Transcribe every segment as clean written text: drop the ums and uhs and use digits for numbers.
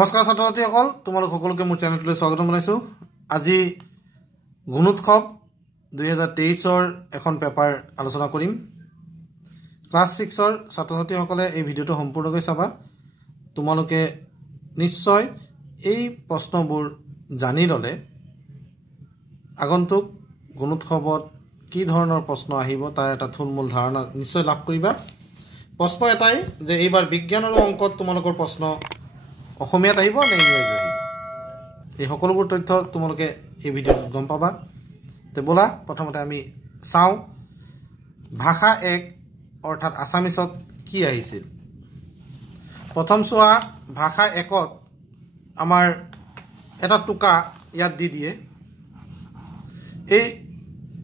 নমস্কাৰ ছাত্ৰ ছাত্ৰীসকল, তোমালোক সকলোকে মোৰ চেনেলটোলৈ স্বাগতম জনাইছোঁ। আজি গুণোৎসৱ 2023ৰ এখন পেপাৰ আলোচনা কৰিম। ক্লাছ 6ৰ ছাত্ৰ ছাত্ৰীসকলে এই ভিডিঅ'টো সম্পূৰ্ণকৈ চাবা। তোমালোকে নিশ্চয় এই প্ৰশ্নবোৰ জানি ল'লে আগন্তুক গুণোৎসৱত কি ধৰণৰ প্ৰশ্ন আহিব তাৰ এটা থুলমূল ধাৰণা নিশ্চয় লাভ কৰিবা। প্ৰশ্ন এটাই যে এইবাৰ বিজ্ঞান আৰু অংকত তোমালোকৰ প্ৰশ্ন অসমীয়াত আহিব নে ইংৰাজীত আহিব, এই সকলোবোৰ তথ্য তোমালোকে এই ভিডিঅ'ত গম পাবা। তে ব'লা প্ৰথমতে আমি চাওঁ ভাষা 1 অৰ্থাৎ আছামিছত কি আহিছিল। প্ৰথম চোৱা ভাষা 1ত আমাৰ এটা টোকা ইয়াত দি দিয়ে। এই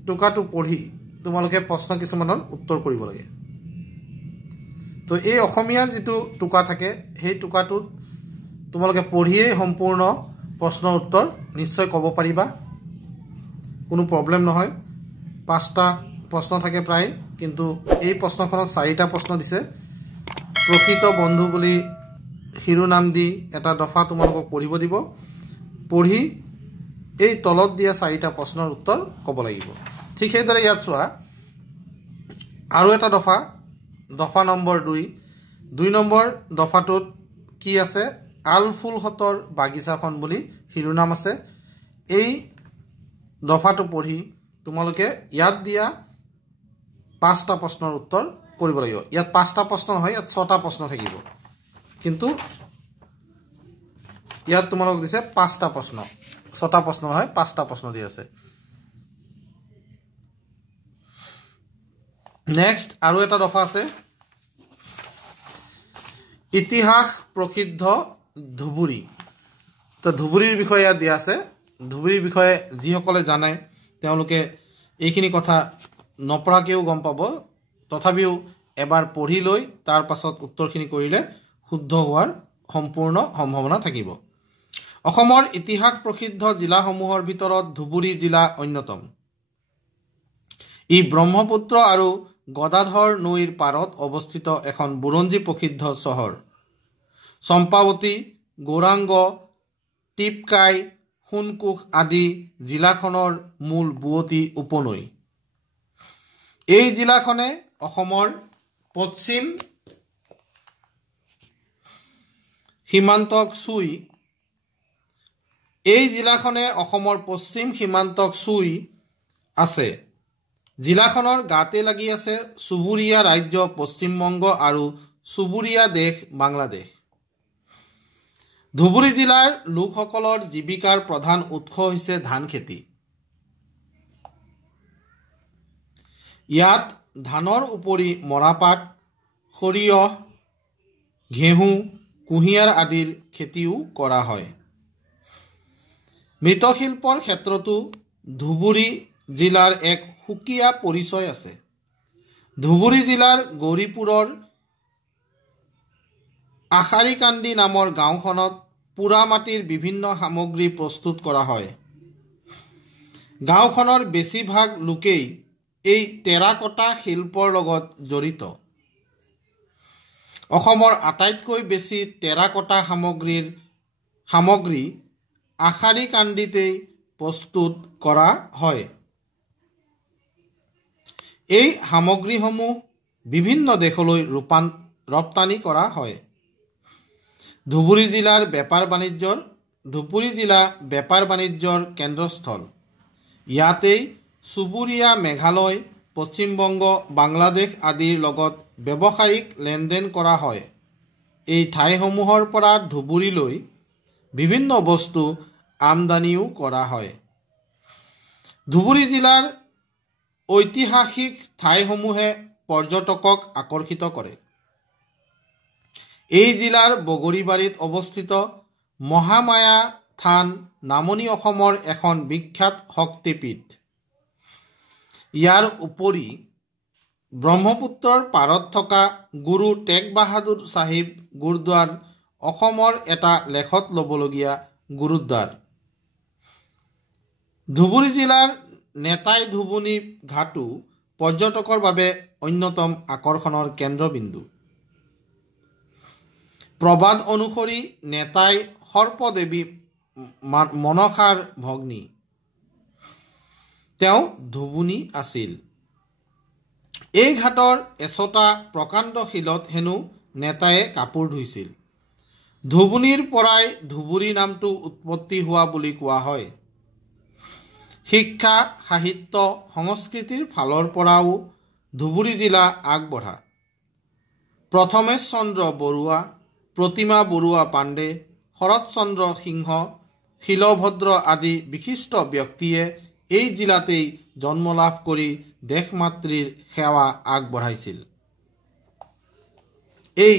টোকাটো পঢ়ি তোমালোকে প্ৰশ্ন কিছুমানৰ উত্তৰ কৰিব লাগে। তো এই অসমীয়াৰ যিটো টোকা থাকে সেই টোকাটোত তোমালোকে পঢ়িয়েই সম্পূৰ্ণ প্ৰশ্নৰ উত্তৰ নিশ্চয় ক'ব পাৰিবা, কোনো প্ৰব্লেম নহয়। 5টা প্ৰশ্ন থাকে প্ৰায়, কিন্তু এই প্ৰশ্নখনত 4টা প্ৰশ্ন দিছে। প্ৰকৃত বন্ধু বুলি শিৰোনাম দি এটা দফা তোমালোকক পঢ়িব দিব। পঢ়ি এই তলত দিয়া 4টা প্ৰশ্নৰ উত্তৰ ক'ব লাগিব। ঠিক সেইদৰে ইয়াত চোৱা আৰু এটা দফা, দফা নম্বৰ 2 নম্বৰ দফাটোত কি আছে, আলফুলহতৰ বাগিচাখন বুলি শিৰোনাম আছে। এই দফাটো পঢ়ি তোমালোকে ইয়াত দিয়া 5টা প্ৰশ্নৰ উত্তৰ কৰিব লাগিব। ইয়াত 5টা প্ৰশ্ন নহয়, ইয়াত 6টা প্ৰশ্ন থাকিব, কিন্তু ইয়াত তোমালোক দিছে 5টা প্ৰশ্ন, 6টা প্ৰশ্ন নহয় 5টা প্ৰশ্ন দি আছে। নেক্সট আৰু এটা দফা আছে, ইতিহাস প্ৰসিদ্ধ ধুবুৰী। তো ধুবুৰীৰ বিষয়ে ইয়াত দিয়া আছে। ধুবুৰীৰ বিষয়ে যিসকলে জানে তেওঁলোকে এইখিনি কথা নপঢ়াকৈও গম পাব, তথাপিও এবাৰ পঢ়ি লৈ তাৰ পাছত উত্তৰখিনি কৰিলে শুদ্ধ হোৱাৰ সম্পূৰ্ণ সম্ভাৱনা থাকিব। অসমৰ ইতিহাস প্ৰসিদ্ধ জিলাসমূহৰ ভিতৰত ধুবুৰী জিলা অন্যতম। ই ব্ৰহ্মপুত্ৰ আৰু গদাধৰ নৈৰ পাৰত অৱস্থিত এখন বুৰঞ্জী প্ৰসিদ্ধ চহৰ। চম্পাৱতী, গৌৰাংগ, টিপকাই, সোণকোষ আদি জিলাখনৰ মূল বুৱতী উপনৈ। এই জিলাখনে অসমৰ পশ্চিম সীমান্তক চুই আছে। জিলাখনৰ গাতে লাগি আছে চুবুৰীয়া ৰাজ্য পশ্চিমবংগ আৰু চুবুৰীয়া দেশ বাংলাদেশ। ধুবুৰী জিলাৰ লোকসকলৰ জীৱিকাৰ প্ৰধান উৎস হৈছে ধান খেতি। ইয়াত ধানৰ উপৰি মৰাপাট, সৰিয়হ, ঘেঁহু, কুঁহিয়াৰ আদিৰ খেতিও কৰা হয়। মৃৎশিল্পৰ ক্ষেত্ৰতো ধুবুৰী জিলাৰ এক সুকীয়া পৰিচয় আছে। ধুবুৰী জিলাৰ গৌৰীপুৰৰ আশাৰীকান্দি নামৰ গাঁওখনত পোৰা মাটিৰ বিভিন্ন সামগ্ৰী প্ৰস্তুত কৰা হয়। গাঁওখনৰ বেছিভাগ লোকেই এই টেৰাকটা শিল্পৰ লগত জড়িত। অসমৰ আটাইতকৈ বেছি টেৰাকটা সামগ্ৰী আশাৰীকান্দিতেই প্ৰস্তুত কৰা হয়। এই সামগ্ৰীসমূহ বিভিন্ন দেশলৈ ৰপ্তানি কৰা হয়। ধুবুৰী জিলা বেপাৰ বাণিজ্যৰ কেন্দ্ৰস্থল। ইয়াতেই চুবুৰীয়া মেঘালয়, পশ্চিমবংগ, বাংলাদেশ আদিৰ লগত ব্যৱসায়িক লেনদেন কৰা হয়। এই ঠাইসমূহৰ পৰা ধুবুৰীলৈ বিভিন্ন বস্তু আমদানিও কৰা হয়। ধুবুৰী জিলাৰ ঐতিহাসিক ঠাইসমূহে পৰ্যটকক আকৰ্ষিত কৰে। এই জিলাৰ বগৰীবাৰীত অৱস্থিত মহামায়া থান নামনি অসমৰ এখন বিখ্যাত শক্তিপীঠ। ইয়াৰ উপৰি ব্ৰহ্মপুত্ৰৰ পাৰত থকা গুৰু টেগ বাহাদুৰ চাহিব গুৰুদ্বাৰ অসমৰ এটা লেখত ল'বলগীয়া গুৰুদ্বাৰ। ধুবুৰী জিলাৰ নেতাই ধুবুনী ঘাটো পৰ্যটকৰ বাবে অন্যতম আকৰ্ষণৰ কেন্দ্ৰবিন্দু। প্ৰবাদ অনুসৰি নেতাই সৰ্পদেৱী মনসাৰ ভগ্নী তেওঁ ধুবুনী আছিল এই ঘাটৰ এচটা প্ৰকাণ্ড শিলত হেনো নেতায়ে কাপোৰ ধুইছিল ধুবুনীৰ পৰাই ধুবুৰী নামটো উৎপত্তি হোৱা বুলি কোৱা হয় শিক্ষা সাহিত্য সংস্কৃতিৰ ফালৰ পৰাও ধুবুৰী জিলা আগবঢ়া প্ৰথমেশ চন্দ্ৰ বৰুৱা প্ৰতিমা বৰুৱা পাণ্ডে শৰৎচন্দ্ৰ সিংহ শিলভদ্ৰ আদি বিশিষ্ট ব্যক্তিয়ে এই জিলাতেই জন্ম লাভ কৰি দেশমাতৃৰ সেৱা আগবঢ়াইছিল এই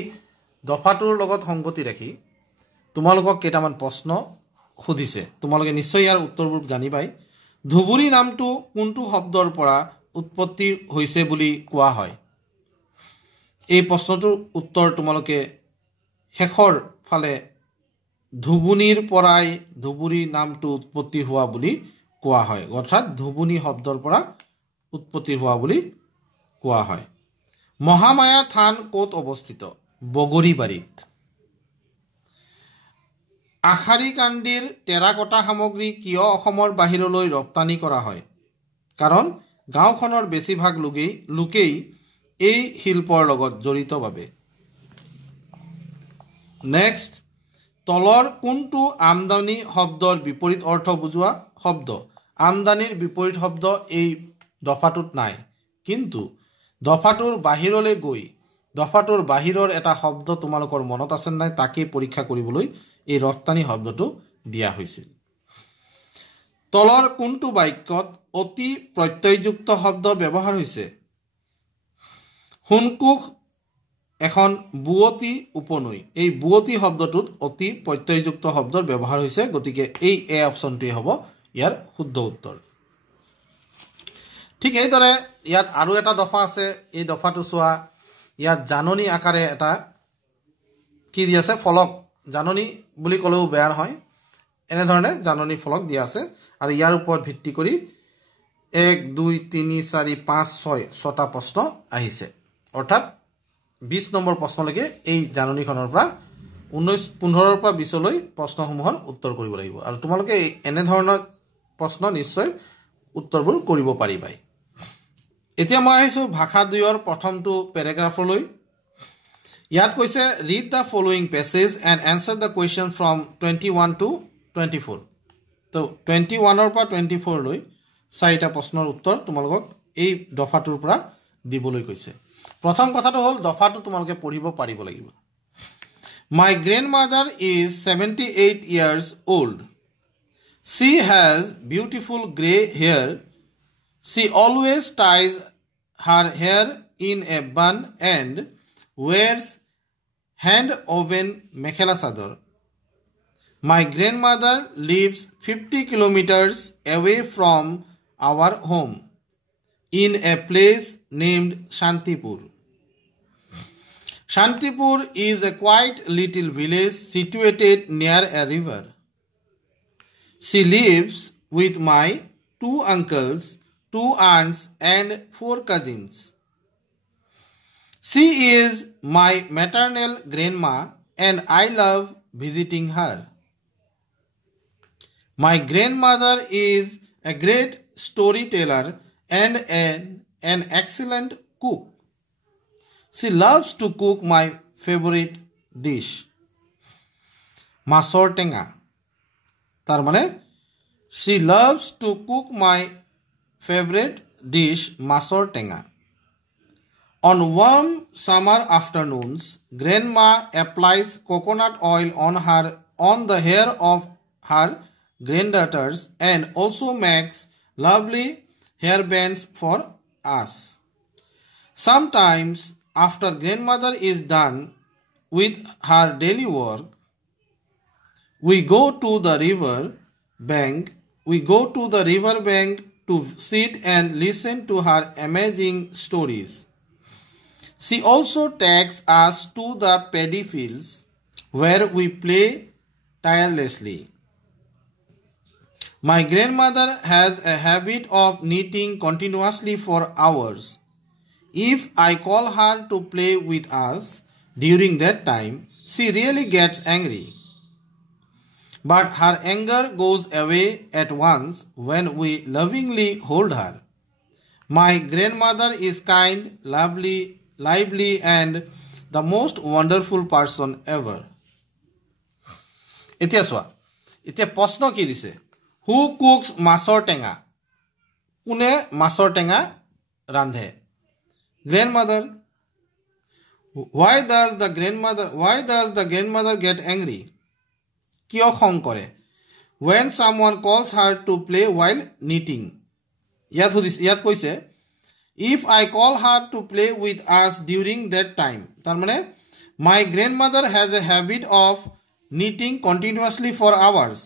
দফাটোৰ লগত সংগতি ৰাখি তোমালোকক কেইটামান প্ৰশ্ন সুধিছে তোমালোকে নিশ্চয় ইয়াৰ উত্তৰবোৰ জানিবাই ধুবুৰী নামটো কোনটো শব্দৰ পৰা উৎপত্তি হৈছে বুলি কোৱা হয় এই প্ৰশ্নটোৰ উত্তৰ তোমালোকে শেষৰ ফালে ধুবুনীৰ পৰাই ধুবুৰী নামটো উৎপত্তি হোৱা বুলি কোৱা হয় অৰ্থাৎ ধুবুনী শব্দৰ পৰা উৎপত্তি হোৱা বুলি কোৱা হয় মহামায়া থান ক'ত অৱস্থিত বগৰীবাৰীত আখাৰী কান্দিৰ টেৰাকটা সামগ্ৰী কিয় অসমৰ বাহিৰলৈ ৰপ্তানি কৰা হয় কাৰণ গাঁওখনৰ বেছিভাগ লোকেই এই শিল্পৰ লগত জড়িত বাবে নেক্সট তলৰ কোনটো আমদানি শব্দৰ বিপৰীত অৰ্থ বুজোৱা শব্দ আমদানিৰ বিপৰীত শব্দ এই দফাটোত নাই কিন্তু দফাটোৰ বাহিৰলৈ গৈ দফাটোৰ বাহিৰৰ এটা শব্দ তোমালোকৰ মনত আছে নাই তাকে পৰীক্ষা কৰিবলৈ এই ৰপ্তানি শব্দটো দিয়া হৈছিল তলৰ কোনটো বাক্যত অতি প্ৰত্যয়যুক্ত শব্দ ব্যৱহাৰ হৈছে হুনকুখ এখন বুৱতী উপনৈ এই বুৱতী শব্দটোত অতি প্ৰত্যয়যুক্ত শব্দৰ ব্যৱহাৰ হৈছে গতিকে এই এ অপচনটোৱে হ'ব ইয়াৰ শুদ্ধ উত্তৰ ঠিক এইদৰে ইয়াত আৰু এটা দফা আছে এই দফাটো চোৱা ইয়াত জাননী আকাৰে এটা কি দিয়া আছে ফলক জাননী বুলি ক'লেও বেয়া নহয় এনেধৰণে জাননী ফলক দিয়া আছে আৰু ইয়াৰ ওপৰত ভিত্তি কৰি 1 2 3 4 5 6 ছটা প্ৰশ্ন আহিছে অৰ্থাৎ 20 নম্বৰ প্ৰশ্নলৈকে এই জাননীখনৰ পৰা 15 পৰা 20 লৈ প্ৰশ্নসমূহৰ উত্তৰ কৰিব লাগিব আৰু তোমালোকে এনে ধৰণৰ প্ৰশ্ন নিশ্চয় উত্তৰবোৰ কৰিব পাৰিবাই এতিয়া মই আহিছো ভাষা 2ৰ প্ৰথমটো পেৰাগ্ৰাফলৈ ইয়াত কৈছে read the following passage and answer the question from 21 to 24 তো 21 পৰা 24 লৈ চাৰিটা প্ৰশ্নৰ উত্তৰ তোমালোকক এই দফাটোৰ পৰা দিবলৈ কৈছে প্ৰথম কথাটো হ'ল দফাটো তোমালোকে পঢ়িব পাৰিব লাগিব My grandmother is 78 years old. She has beautiful gray hair. She always ties her hair in a bun and wears hand-woven mekhela chador. My grandmother lives 50 kilometers away from our home in a place named Shantipur. Shantipur is a quiet little village situated near a river. She lives with my 2 uncles, 2 aunts and 4 cousins. She is my maternal grandma and I love visiting her. My grandmother is a great storyteller and an excellent cook. She loves to cook my favorite dish. Masor tenga. Tar mane she loves to cook my favorite dish masor tenga. On warm summer afternoons, grandma applies coconut oil on the hair of her granddaughters and also makes lovely hairbands for us. Sometimes after grandmother is done with her daily work, we go to the river bank to sit and listen to her amazing stories. She also takes us to the paddy fields where we play tirelessly. My grandmother has a habit of knitting continuously for hours. If I call her to play with us during that time, she really gets angry. but her anger goes away at once when we lovingly hold her. My grandmother is kind, lively, and the most wonderful person ever. এতিয়া চোৱা এতিয়া প্ৰশ্ন কি দিছে who cooks মাছৰ টেঙা কোনে মাছৰ টেঙা ৰান্ধে grandmother. why does the grandmother get angry কিয় খং কৰে when someone calls her to play while knitting ইয়াত কৈছে if I call her to play with us during that time তাৰ মানে my grandmother has a habit of knitting continuously for hours.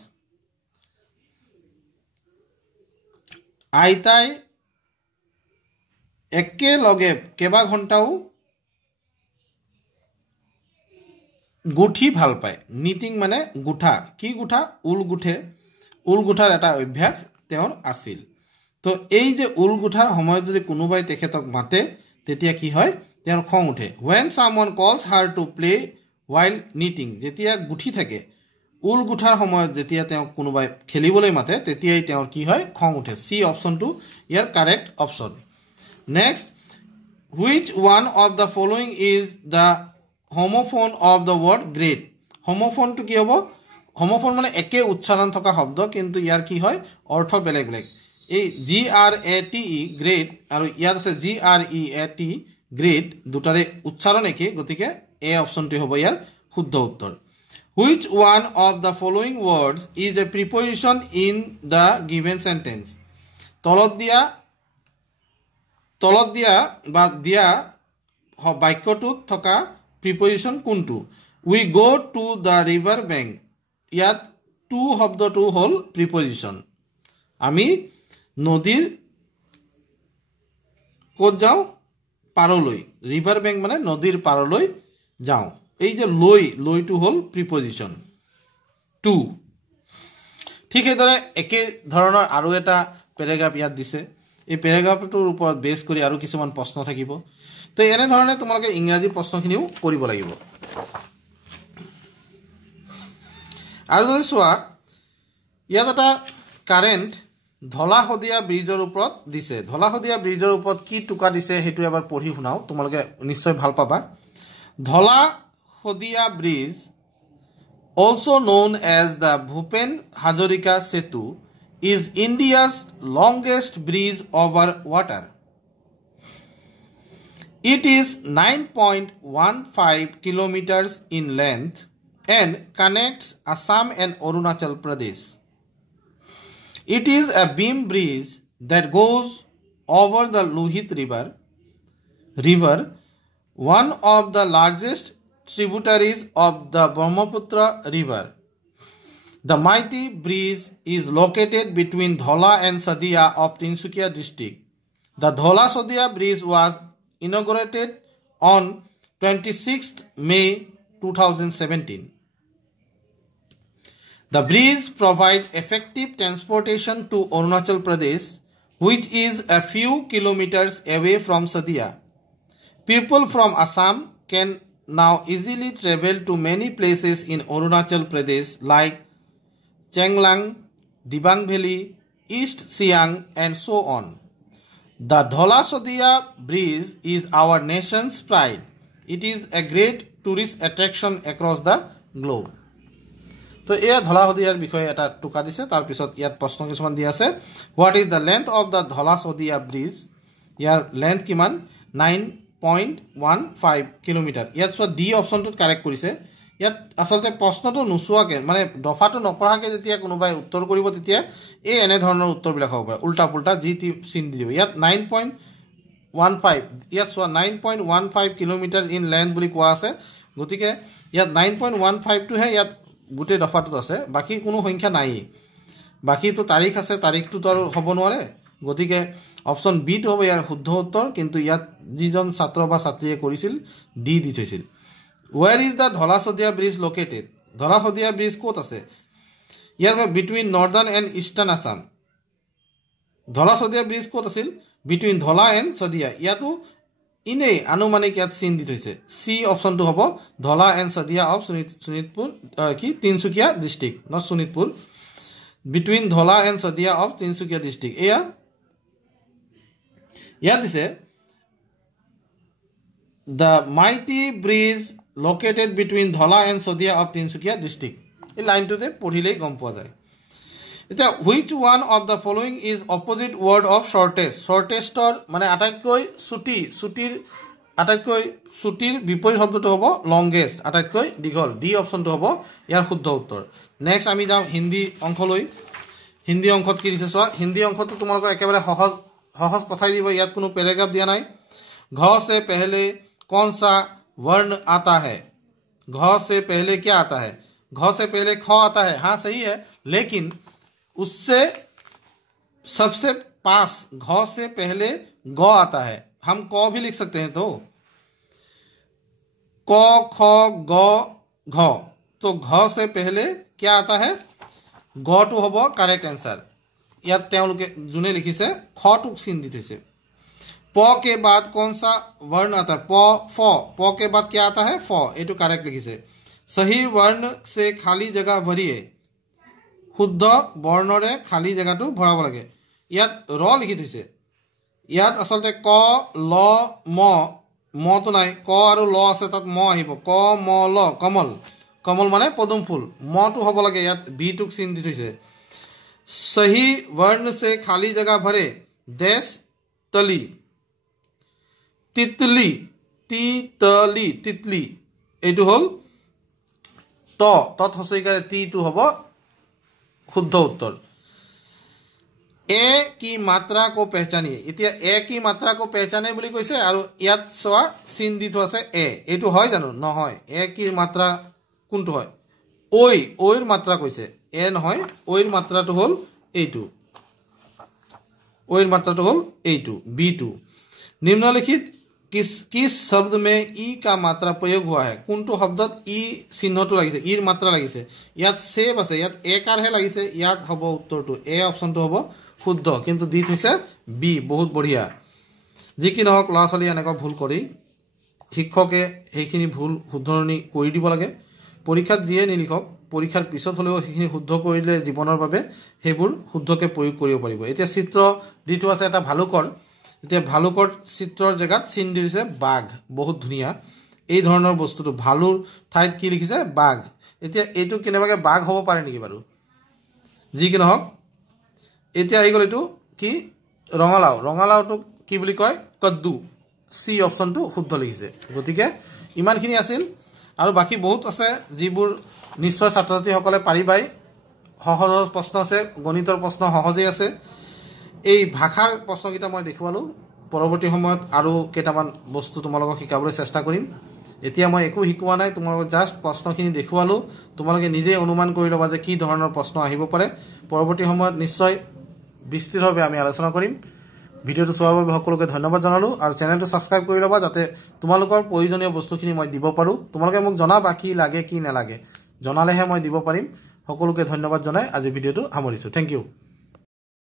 আইতাই একেলগে কেবা ঘণ্টাও গুঠি ভাল পায় নিটিং মানে গুঠা কি গুঠা উল গুঠাৰ এটা অভ্যাস তেওঁৰ আছিল তো এই যে উল গুঠাৰ সময়ত যদি কোনোবাই তেখেতক মাতে তেতিয়া কি হয় তেওঁৰ খং উঠে when someone calls her to play while knitting যেতিয়া গুঠি থাকে উল গুঠাৰ সময়ত যেতিয়া তেওঁ কোনোবাই খেলিবলৈ মাতে তেতিয়াই তেওঁৰ কি হয় খং উঠে সি অপচনটো ইয়াৰ correct option next which one of the following is the homophone of the word great homophone to কি হ'ব homophone মানে একে উচ্চাৰণ থকা শব্দ কিন্তু ইয়াৰ কি হয় অৰ্থ বেলেগ বেলেগ এই grate great আৰু ইয়াত আছে great great দুটাৰে উচ্চাৰণ একে গতিকে এ অপচনটো হ'ব ইয়াৰ শুদ্ধ উত্তৰ which one of the following words is a preposition in the given sentence তলত দিয়া বা দিয়া বাক্যটোত থকা preposition কোনটো we go to the river bank ইয়াত to শব্দটো হল preposition আমি নদীৰ ক'ত যাও পাৰলৈ river bank মানে নদীৰ পাৰলৈ যাও এই যে লইটো হল preposition to ঠিক এদৰে একে ধৰণৰ আৰু এটা প্যাৰাগ্ৰাফ ইয়াত দিছে এই প্যাৰাগ্ৰাফটোৰ ওপৰত বেছ কৰি আৰু কিছুমান প্ৰশ্ন থাকিব তো এনে ধৰণে তোমালোকে ইংৰাজী প্ৰশ্নখিনিও কৰিব লাগিব আৰু যদি চোৱা ইয়াত এটা কাৰেন্ট ধলাহদিয়া ব্ৰিজৰ ওপৰত দিছে ধলাহদিয়া ব্ৰিজৰ ওপৰত কি টুকা দিছে হেতু এবাৰ পঢ়ি শুনাও তোমালোকে নিশ্চয় ভাল পাবা ধলাহদিয়া bridge also known as the Bhupen Hazarika Setu is India's longest bridge over water. It is 9.15 kilometers in length and connects Assam and Arunachal Pradesh. It is a beam bridge that goes over the Lohit river, one of the largest tributaries of the Brahmaputra river. The mighty bridge is located between Dhola and Sadia of Tinsukia district. The Dhola-Sadia bridge was inaugurated on 26th May 2017. The bridge provides effective transportation to Arunachal Pradesh, which is a few kilometers away from Sadia. People from Assam can now easily travel to many places in Arunachal Pradesh like Chenglang, Dibang Valley, East Siang and so on. The Dhola-Sadia bridge is our nation's pride. It is a great tourist attraction across the globe. তো এয়া ধলাহদিয়াৰ বিষয়ে এটা টুকা দিছে তাৰ পিছত ইয়াত প্ৰশ্ন কিছুমান দি আছে what is the length of the Dhola-Sadia bridge year length কিমান 9.15 কিলোমিটাৰ ইয়াত সো ডি অপচনটোত কাৰেক্ট কৰিছে ইয়াত আসলতে প্ৰশ্নটো নুসুৱাকে মানে দফাটো নপঢ়াকে যেতিয়া কোনোবাই উত্তৰ কৰিব তেতিয়া এই এনে ধৰণৰ উত্তৰবিলাক হ'ব পাৰে উল্টা পুল্টা জি টি চিন দি দিব ইয়াত 9.15 ইয়াত সো 9.15 কিলোমিটাৰ ইন লেন্থ বুলি কোৱা আছে গতিকে ইয়াত 9.15 টো হে ইয়াত গুটে দফাটোত আছে বাকি কোনো সংখ্যা নাই বাকি তো তাৰিখ আছে তাৰিখটো তো হ'ব নোৱাৰে গতিকে অপচন বি টো হ'ব ইয়াৰ শুদ্ধ উত্তৰ কিন্তু ইয়াত যিজন ছাত্ৰ বা ছাত্ৰীয়ে কৰিছিল ডি দি থৈছিল Where is the Dhola-Sadia bridge located? Dhola-Sadia bridge ক'ত আছে ইয়াৰ between northern and eastern Assam Dhola-Sadia bridge ক'ত আছিল between Dhola and Sadia ইয়াতো ইনেই আনুমানিক ইয়াত চিন দি থৈছে সি অপশনটো হ'ব ধলা এণ্ড সদিয়া অফ শোণিতপুৰ কি Tinsukia district not Sonitpur between Dhola and Sadiya of Tinsukia district এয়া ইয়াত দিছে the mighty bridge located between Dhola and Sodia of Tinsukia district এই লাইনটোতে পঢ়িলেই গম পোৱা যায় এটা which one of the following is opposite word of shortest shortestৰ মানে আটাইতকৈ ছুটিৰ বিপৰীত শব্দটো হ'ব longest আটাইতকৈ দীঘল ডি অপচনটো হ'ব ইয়াৰ শুদ্ধ উত্তৰ নেক্সট আমি যাম হিন্দী অংশলৈ হিন্দী অংশত কি দিছে চোৱা হিন্দী অংশটো তোমালোকৰ একেবাৰে সহজ কথাই দিব ইয়াত কোনো প্যাৰাগ্ৰাফ দিয়া নাই ঘ से पहले कौन सा वर्ण आता है घ से पहले क्या आता है घ से पहले ख आता है हाँ सही है लेकिन उससे सबसे पास घ से पहले ग आता है हम क भी लिख सकते हैं तो क ख ग घ तो घ से पहले क्या आता है ग टू होबो करेक्ट आंसर ইয়াত তেওঁলোকে জুনে লিখিছে খ টুক চিন দি থৈছে प के बाद कौन सा वर्ण आता है प के बाद क्या आता है फ ये तो करेक्ट लिखिसे सही वर्ण से खाली जगह भरिए शुद्ध वर्णरे खाली जगह तो भराब लगे ইয়াত ৰ লিখি থৈছে ইয়াত আসলতে ক ল ম তো নাই ক আৰু ল আছে তাত ম আহিব ক ম ল কমল কমল মানে পদুম ফুল ম তো হ'ব লাগে ইয়াত বি টুক চিন দি থৈছে सही वर्ण से खाली जगह भरे देश तली तितली तितली एटू हल तत हसईकारे ती टू हब शुद्ध उत्तर ए की मात्रा को पहचानिए इतिया ए की मात्रा को पहचाने बुली কৈছে আৰু ইয়াত সোৱা চিন দি থোৱা আছে এ এটু হয় জানো নহয় এ কি মাত্ৰা কোনটো হয় ওইৰ মাত্ৰা কৈছে এ নহয় ওইৰ মাত্ৰাটো হল এইটো ওইৰ মাত্ৰাটো হল এইটো बी2 निम्नलिखित किस शब्द में ई का मात्रा प्रयोग हुआ है কোনটো শব্দত ই চিহ্নটো লাগিছে ইৰ মাত্ৰা লাগিছে ইয়াত সেভ আছে ইয়াত একাৰ হে লাগিছে ইয়াত হ'ব উত্তৰটো এ অপচনটো হ'ব শুদ্ধ কিন্তু দি থৈছে বি বহুত বঢ়িয়া যি কি নহক ল'ৰা ছোৱালী এনেকৈ ভুল কৰি শিক্ষকে সেইখিনি ভুল শুদ্ধৰণি কৰি দিব লাগে পৰীক্ষাত যিয়ে নিলিখক পৰীক্ষাৰ পিছত হলেও সেইখিনি শুদ্ধ কৰিলে জীৱনৰ বাবে হেবোৰ শুদ্ধকে প্ৰয়োগ কৰিব পাৰিব এতিয়া চিত্ৰ দিটো আছে এটা ভালুকৰ এতিয়া ভালুকৰ চিত্ৰৰ জায়গাত চিন দিছে বাঘ বহুত ধুনিয়া এই ধৰণৰ বস্তুটো ভালুৰ ঠাইত কি লিখিছে বাঘ এতিয়া এইটো কেনেবাকে বাঘ হ'ব পাৰে নেকি বাৰু যি কি নহক এতিয়া আহি গল এটো কি ৰঙালাওটো কি বুলি কয় কদ্দু সি অপচনটো শুদ্ধ লিখিছে গতিকে ইমানখিনি আছিল আৰু বাকি বহুত আছে যিবোৰ নিশ্চয় ছাত্ৰ-ছাত্ৰী সকলে পাৰিবাই সহজ প্ৰশ্ন আছে গণিতৰ প্ৰশ্ন সহজে আছে এই ভাষাৰ প্ৰশ্নকিটা মই দেখুৱালো পৰৱৰ্তী সময়ত আৰু কেইটামান বস্তু তোমালোকক শিকাবলৈ চেষ্টা কৰিম এতিয়া মই একো শিকোৱা নাই তোমালোকক জাস্ট প্ৰশ্নখিনি দেখুৱালো তোমালোকে নিজে অনুমান কৰি লবা যে কি ধৰণৰ প্ৰশ্ন আহিব পাৰে পৰৱৰ্তী সময়ত নিশ্চয় বিস্তৃতভাৱে আমি আলোচনা কৰিম ভিডিওটো চোৱাৰ বাবে সকলোকে ধন্যবাদ জনালো আৰু চেনেলটো সাবস্ক্ৰাইব কৰি লবা যাতে তোমালোকৰ প্ৰয়োজনীয় বস্তুখিনি মই দিব পাৰো তোমালোকে মোক জনাবা কি লাগে কি নালাগে জনালেহে মই দিব পাৰিম সকলোকে ধন্যবাদ জনাই আজি ভিডিওটো সামৰিছো থ্যাংক ইউ